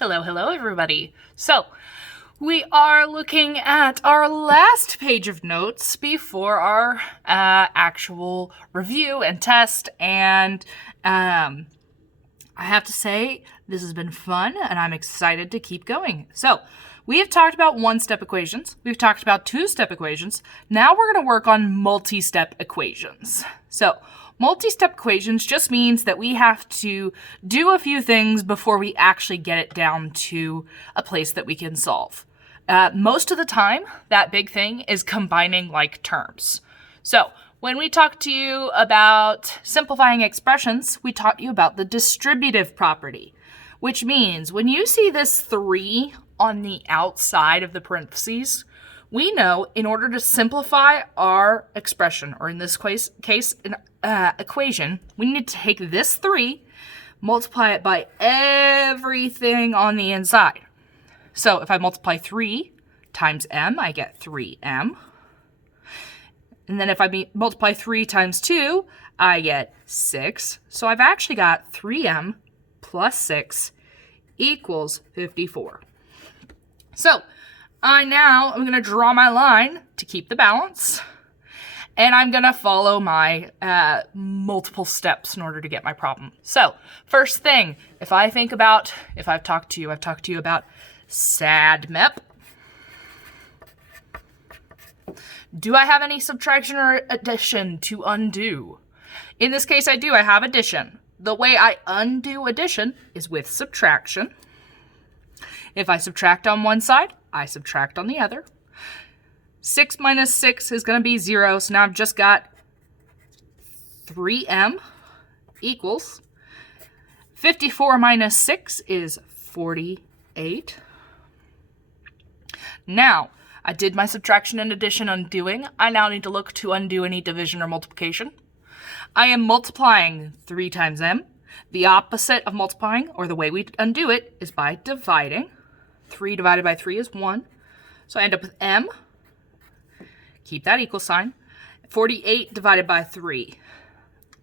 Hello, everybody. So, we are looking at our last page of notes before our actual review and test, and I have to say, this has been fun, and I'm excited to keep going. So, we have talked about one-step equations. We've talked about two-step equations. Now we're going to work on multi-step equations. So, multi-step equations just means that we have to do a few things before we actually get it down to a place that we can solve. Most of the time, that big thing is combining like terms. So, when we talked to you about simplifying expressions, we taught you about the distributive property, which means when you see this 3 on the outside of the parentheses, we know in order to simplify our expression, or in this case, an equation, we need to take this 3, multiply it by everything on the inside. So if I multiply 3 times m, I get 3m. And then if I multiply 3 times 2, I get 6. So I've actually got 3m plus 6 equals 54. So I'm going to draw my line to keep the balance, and I'm going to follow my multiple steps in order to get my problem. So first thing, if I've talked to you about SADMEP. Do I have any subtraction or addition to undo? In this case, I do. I have addition. The way I undo addition is with subtraction. If I subtract on one side, I subtract on the other. 6 minus 6 is going to be 0, so now I've just got 3m equals 54 minus 6 is 48. Now, I did my subtraction and addition undoing. I now need to look to undo any division or multiplication. I am multiplying 3 times m. The opposite of multiplying, or the way we undo it, is by dividing. 3 divided by 3 is 1. So I end up with m. Keep that equal sign. 48 divided by 3.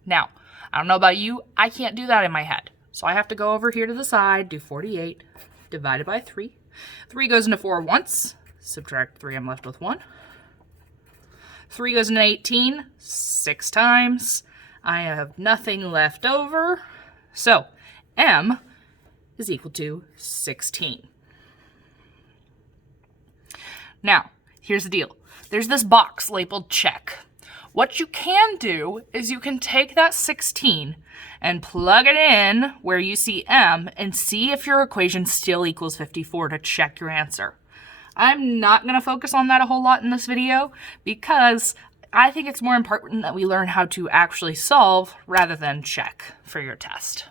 Now, I don't know about you, I can't do that in my head. So I have to go over here to the side, do 48 divided by 3. 3 goes into 4 once. Subtract 3, I'm left with 1. 3 goes into 18 6 times. I have nothing left over. So m is equal to 16. Now, here's the deal. There's this box labeled check. What you can do is you can take that 16 and plug it in where you see m and see if your equation still equals 54 to check your answer. I'm not going to focus on that a whole lot in this video because I think it's more important that we learn how to actually solve rather than check for your test.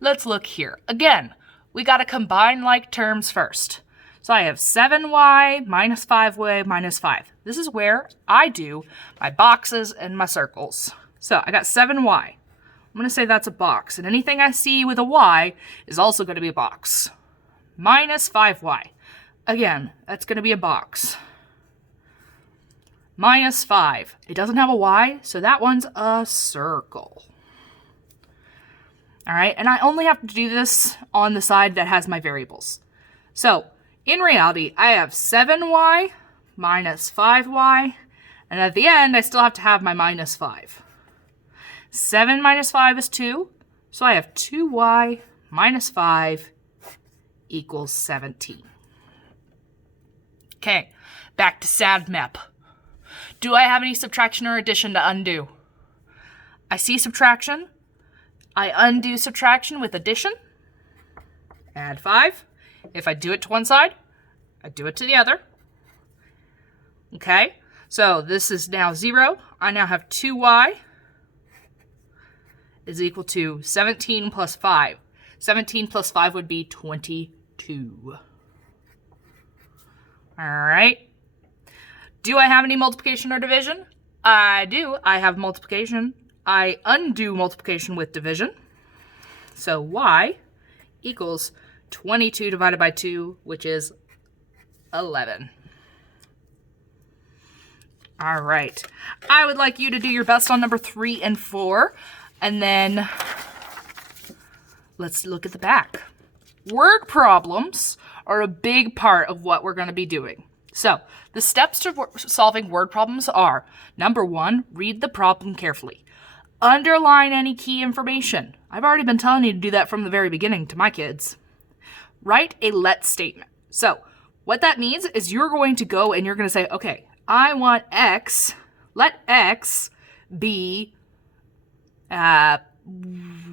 Let's look here. Again, we got to combine like terms first. So I have 7y minus 5y minus 5. This is where I do my boxes and my circles. So I got 7y. I'm going to say that's a box. And anything I see with a y is also going to be a box. Minus 5y. Again, that's going to be a box. Minus 5. It doesn't have a y, so that one's a circle. All right, and I only have to do this on the side that has my variables. So, in reality, I have 7y minus 5y, and at the end, I still have to have my minus 5. 7 minus 5 is 2, so I have 2y minus 5 equals 17. Okay, back to SADMEP. Do I have any subtraction or addition to undo? I see subtraction. I undo subtraction with addition. Add 5. If I do it to one side, I do it to the other. Okay, so this is now 0. I now have 2y is equal to 17 plus 5. 17 plus 5 would be 22. All right. Do I have any multiplication or division? I do. I have multiplication. I undo multiplication with division. So y equals 22 divided by 2, which is 11. All right. I would like you to do your best on number 3 and 4, and then let's look at the back. Word problems are a big part of what we're going to be doing. So the steps to solving word problems are, number 1, read the problem carefully. Underline any key information. I've already been telling you to do that from the very beginning to my kids. Write a let statement. So what that means is you're going to go and you're going to say, okay, I want X, let X be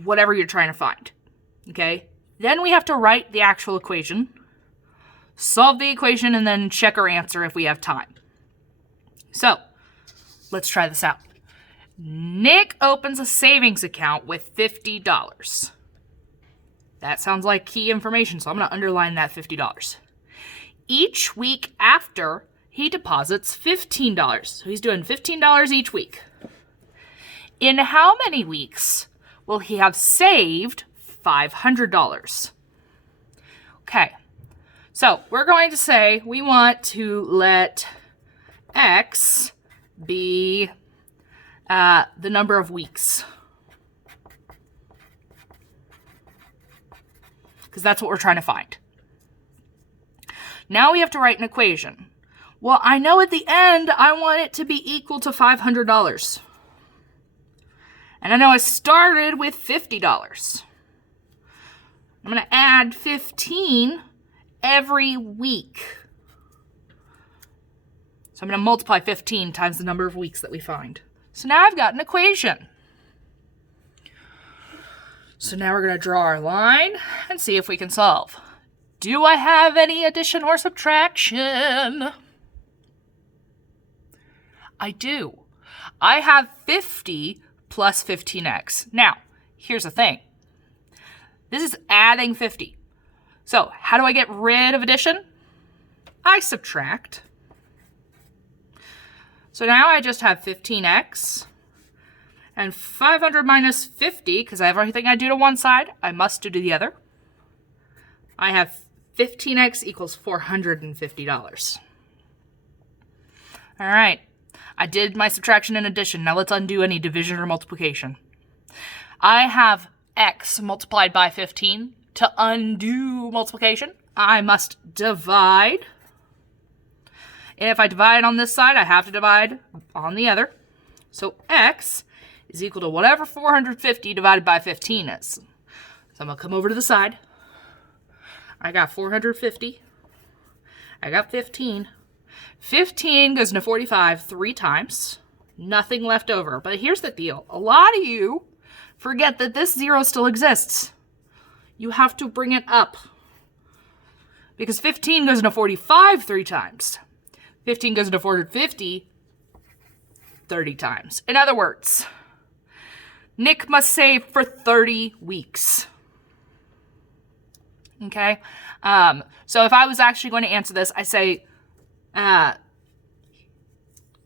whatever you're trying to find. Okay? Then we have to write the actual equation, solve the equation, and then check our answer if we have time. So, let's try this out. Nick opens a savings account with $50. That sounds like key information, so I'm going to underline that $50. Each week after, he deposits $15. So he's doing $15 each week. In how many weeks will he have saved $500? Okay. So we're going to say we want to let X be the number of weeks. Because that's what we're trying to find. Now we have to write an equation. Well, I know at the end I want it to be equal to $500. And I know I started with $50. I'm going to add 15 every week. So I'm going to multiply 15 times the number of weeks that we find. So now I've got an equation. So now we're going to draw our line and see if we can solve. Do I have any addition or subtraction? I do. I have 50 plus 15x. Now, here's the thing. This is adding 50. So, how do I get rid of addition? I subtract. So now I just have 15x. And 500 minus 50, because I have everything I do to one side, I must do to the other. I have 15x equals $450. All right. I did my subtraction and addition. Now let's undo any division or multiplication. I have x multiplied by 15. To undo multiplication, I must divide. And if I divide on this side, I have to divide on the other. So x is equal to whatever 450 divided by 15 is. So I'm going to come over to the side. I got 450. I got 15. 15 goes into 45 3 times. Nothing left over. But here's the deal. A lot of you forget that this 0 still exists. You have to bring it up. Because 15 goes into 45 3 times. 15 goes into 450 30 times. In other words, Nick must save for 30 weeks. Okay? So if I was actually going to answer this, I say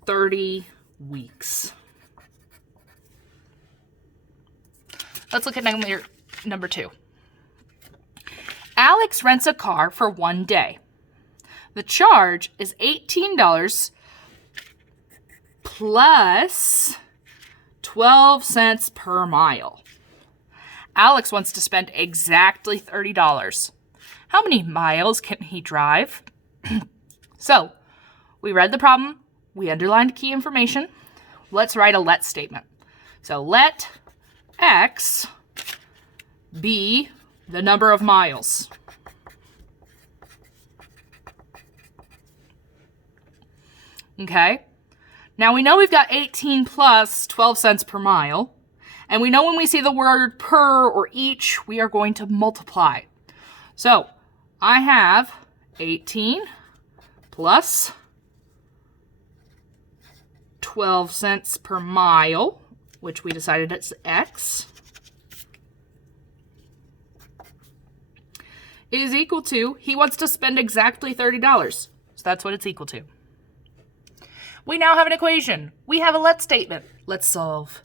30 weeks. Let's look at number 2. Alex rents a car for 1 day. The charge is $18 plus 12 cents per mile. Alex wants to spend exactly $30. How many miles can he drive? So, we read the problem. We underlined key information. Let's write a let statement. So, let X be the number of miles. Okay. Now we know we've got 18 plus 12 cents per mile. And we know when we see the word per or each, we are going to multiply. So I have 18 plus 12 cents per mile, which we decided it's X, is equal to, he wants to spend exactly $30. So that's what it's equal to. We now have an equation. We have a let statement. Let's solve.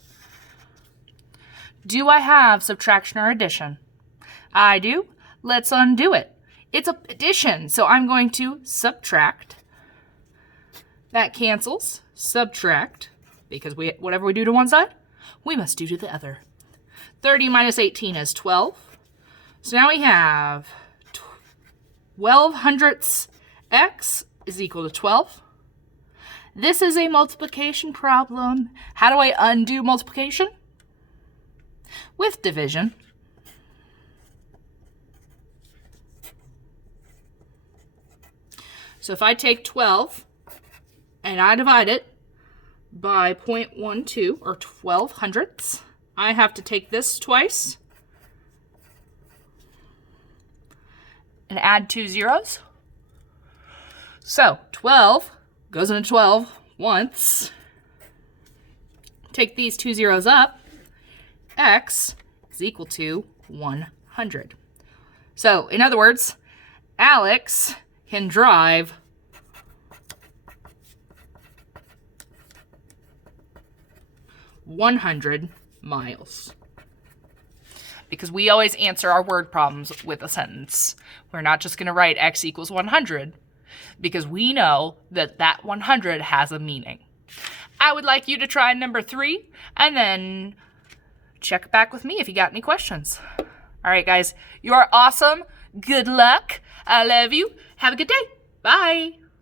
Do I have subtraction or addition? I do. Let's undo it. It's addition, so I'm going to subtract. That cancels. Subtract, because whatever we do to one side, we must do to the other. 30 minus 18 is 12. So now we have 12 hundredths x is equal to 12. This is a multiplication problem. How do I undo multiplication? With division. So if I take 12 and I divide it by 0.12 or 12 hundredths, I have to take this twice and add 2 zeros. So 12 goes into 12 once. Take these 2 zeros up. X is equal to 100. So in other words, Alex can drive 100 miles. Because we always answer our word problems with a sentence. We're not just going to write x equals 100 because we know that that 100 has a meaning. I would like you to try number 3 and then check back with me if you got any questions. All right, guys, you are awesome. Good luck. I love you. Have a good day. Bye.